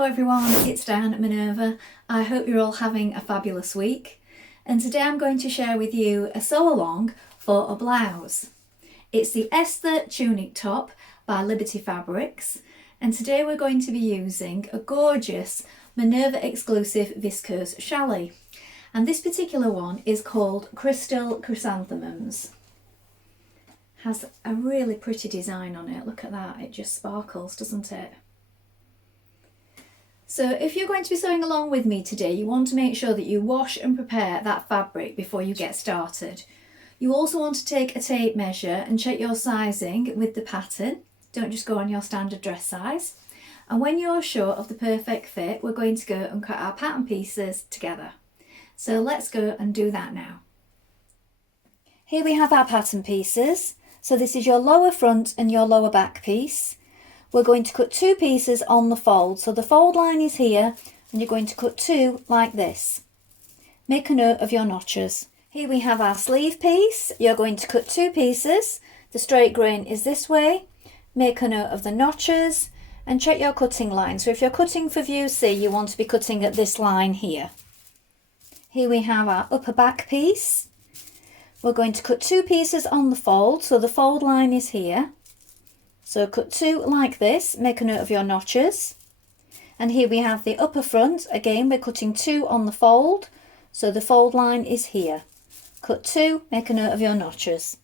Hello everyone, it's Diane at Minerva. I hope you're all having a fabulous week. And today I'm going to share with you a sew along for a blouse. It's the Esther Tunic top by Liberty Fabrics. And today we're going to be using a gorgeous Minerva exclusive viscose challis. And this particular one is called Crystal Chrysanthemums. Has a really pretty design on it. Look at that, it just sparkles, doesn't it? So if you're going to be sewing along with me today, you want to make sure that you wash and prepare that fabric before you get started. You also want to take a tape measure and check your sizing with the pattern. Don't just go on your standard dress size. And when you're sure of the perfect fit, we're going to go and cut our pattern pieces together. So let's go and do that now. Here we have our pattern pieces. So this is your lower front and your lower back piece. We're going to cut two pieces on the fold. So the fold line is here and you're going to cut two like this. Make a note of your notches. Here we have our sleeve piece. You're going to cut two pieces. The straight grain is this way. Make a note of the notches and check your cutting line. So if you're cutting for view C, you want to be cutting at this line here. Here we have our upper back piece. We're going to cut two pieces on the fold. So the fold line is here. So cut two like this, make a note of your notches. And here we have the upper front. Again, we're cutting two on the fold. So the fold line is here. Cut two, make a note of your notches.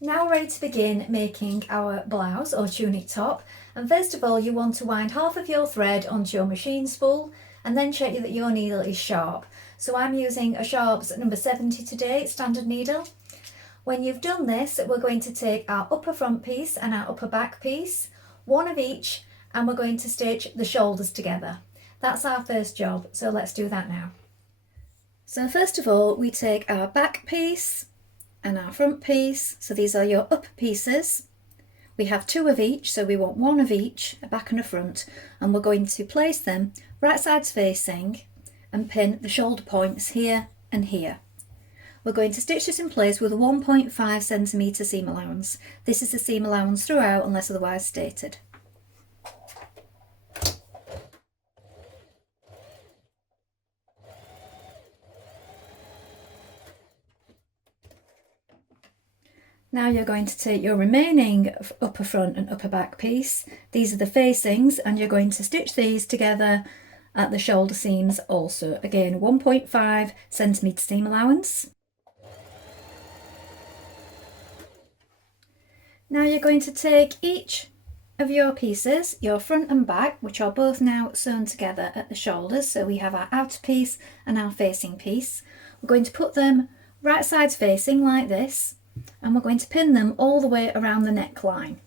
Now we're ready to begin making our blouse or tunic top. And first of all, you want to wind half of your thread onto your machine spool and then check that your needle is sharp. So I'm using a Sharps number 70 today, standard needle. When you've done this, we're going to take our upper front piece and our upper back piece, one of each, and we're going to stitch the shoulders together. That's our first job, so let's do that now. So first of all, we take our back piece and our front piece. So these are your upper pieces. We have two of each, so we want one of each, a back and a front, and we're going to place them right sides facing and pin the shoulder points here and here. We're going to stitch this in place with a 1.5 centimetre seam allowance. This is the seam allowance throughout unless otherwise stated. Now you're going to take your remaining upper front and upper back piece. These are the facings and you're going to stitch these together at the shoulder seams also. Again, 1.5 centimetre seam allowance. Now you're going to take each of your pieces, your front and back, which are both now sewn together at the shoulders. So we have our outer piece and our facing piece. We're going to put them right sides facing like this, and we're going to pin them all the way around the neckline.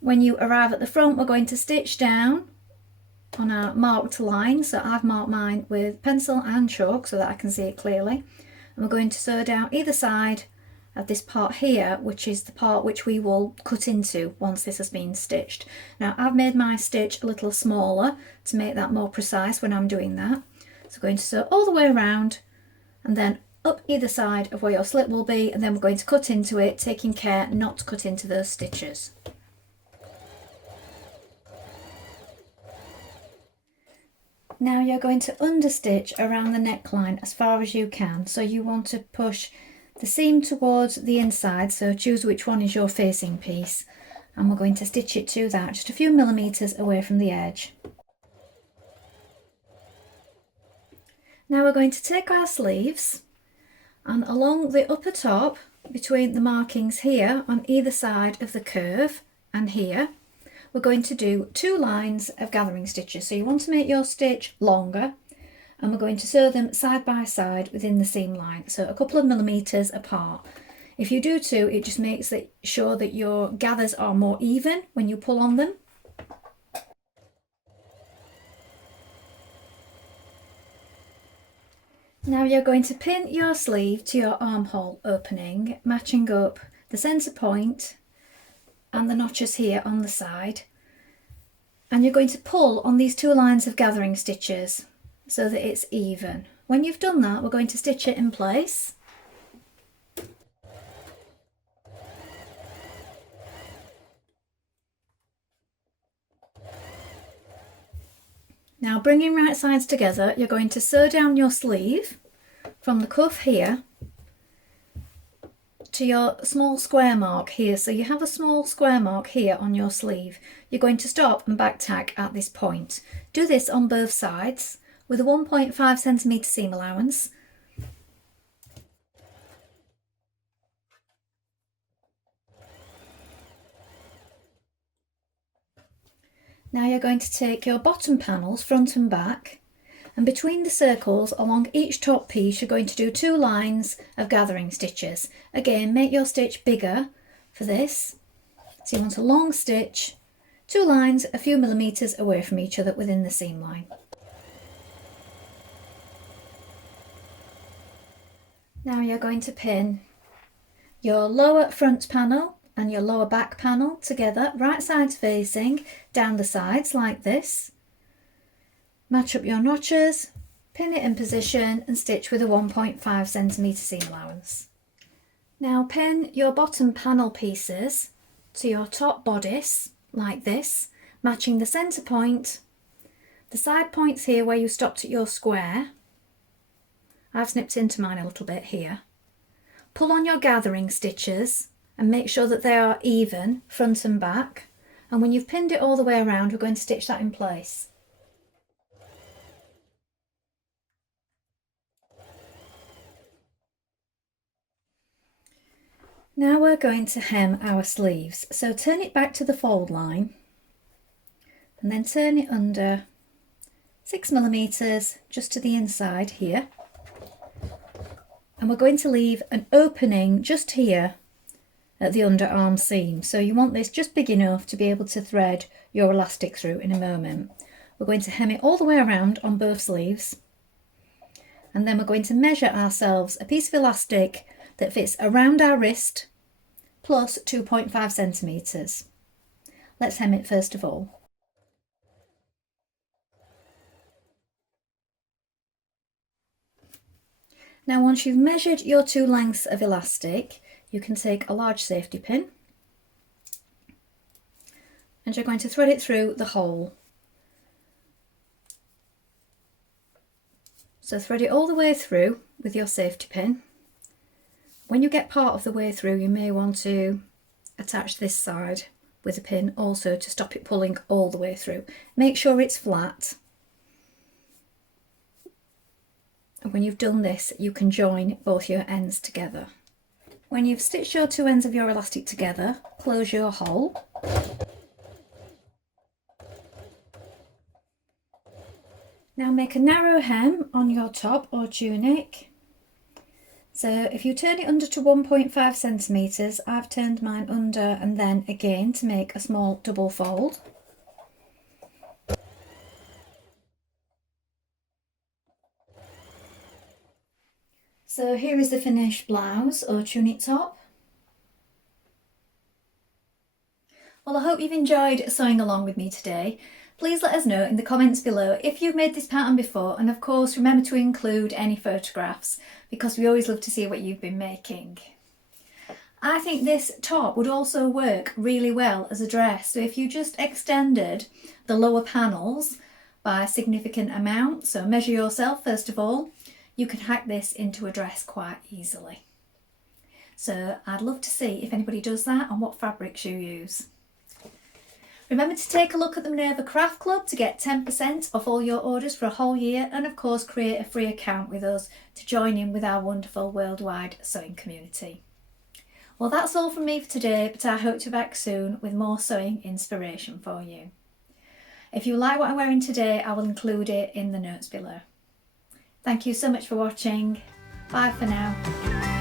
When you arrive at the front, we're going to stitch down on our marked line. So I've marked mine with pencil and chalk so that I can see it clearly. And we're going to sew down either side of this part here, which is the part which we will cut into once this has been stitched. Now I've made my stitch a little smaller to make that more precise when I'm doing that. So we're going to sew all the way around and then up either side of where your slit will be, and then we're going to cut into it, taking care not to cut into those stitches. Now you're going to understitch around the neckline as far as you can. So you want to push the seam towards the inside, so choose which one is your facing piece, and we're going to stitch it to that, just a few millimetres away from the edge. Now we're going to take our sleeves and along the upper top, between the markings here on either side of the curve and here, we're going to do two lines of gathering stitches. So you want to make your stitch longer, and we're going to sew them side by side within the seam line, so a couple of millimetres apart. If you do two, it just makes sure that your gathers are more even when you pull on them. Now you're going to pin your sleeve to your armhole opening, matching up the centre point and the notches here on the side. And you're going to pull on these two lines of gathering stitches so that it's even. When you've done that, we're going to stitch it in place. Now bringing right sides together, you're going to sew down your sleeve from the cuff here to your small square mark here. So you have a small square mark here on your sleeve. You're going to stop and back tack at this point. Do this on both sides with a 1.5 centimetre seam allowance. Now you're going to take your bottom panels front and back, and between the circles along each top piece you're going to do 2 lines of gathering stitches. Again, make your stitch bigger for this. So you want a long stitch, 2 lines a few millimetres away from each other within the seam line. Now you're going to pin your lower front panel and your lower back panel together, right sides facing, down the sides like this. Match up your notches, pin it in position and stitch with a 1.5 centimetre seam allowance. Now pin your bottom panel pieces to your top bodice like this, matching the centre point, the side points here where you stopped at your square. I've snipped into mine a little bit here. Pull on your gathering stitches and make sure that they are even front and back, and when you've pinned it all the way around we're going to stitch that in place. Now we're going to hem our sleeves, so turn it back to the fold line and then turn it under 6 millimetres just to the inside here, and we're going to leave an opening just here at the underarm seam. So you want this just big enough to be able to thread your elastic through in a moment. We're going to hem it all the way around on both sleeves, and then we're going to measure ourselves a piece of elastic that fits around our wrist plus 2.5 centimetres. Let's hem it first of all. Now once you've measured your 2 lengths of elastic, you can take a large safety pin and you're going to thread it through the hole. So thread it all the way through with your safety pin. When you get part of the way through, you may want to attach this side with a pin also to stop it pulling all the way through. Make sure it's flat. And when you've done this, you can join both your ends together. When you've stitched your 2 ends of your elastic together, close your hole. Now make a narrow hem on your top or tunic. So if you turn it under to 1.5 centimetres, I've turned mine under and then again to make a small double fold. So here is the finished blouse or tunic top. Well, I hope you've enjoyed sewing along with me today. Please let us know in the comments below if you've made this pattern before, and of course remember to include any photographs because we always love to see what you've been making. I think this top would also work really well as a dress, so if you just extended the lower panels by a significant amount, so measure yourself first of all, you can hack this into a dress quite easily. So I'd love to see if anybody does that and what fabrics you use. Remember to take a look at the Minerva Craft Club to get 10% off all your orders for a whole year, and of course create a free account with us to join in with our wonderful worldwide sewing community. Well, that's all from me for today, but I hope to be back soon with more sewing inspiration for you. If you like what I'm wearing today, I will include it in the notes below. Thank you so much for watching. Bye for now.